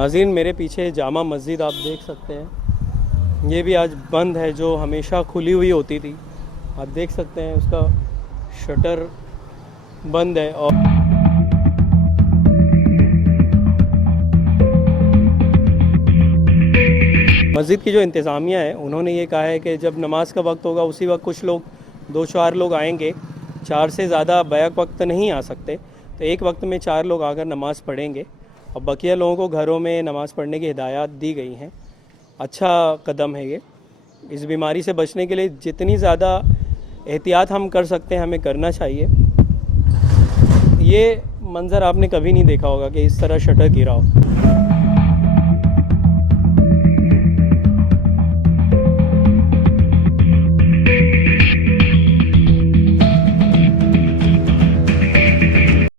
नाज़रीन, मेरे पीछे जामा मस्जिद आप देख सकते हैं, ये भी आज बंद है, जो हमेशा खुली हुई होती थी। आप देख सकते हैं उसका शटर बंद है। और मस्जिद की जो इंतज़ामिया है, उन्होंने ये कहा है कि जब नमाज का वक्त होगा उसी वक्त कुछ लोग 2-4 लोग आएंगे, 4 से ज़्यादा बैक वक्त नहीं आ सकते, तो एक वक्त में 4 लोग आकर नमाज़ पढ़ेंगे और बकिया लोगों को घरों में नमाज़ पढ़ने की हिदायत दी गई हैं। अच्छा कदम है ये। इस बीमारी से बचने के लिए जितनी ज़्यादा एहतियात हम कर सकते हैं हमें करना चाहिए। ये मंज़र आपने कभी नहीं देखा होगा कि इस तरह शटर गिरा हो।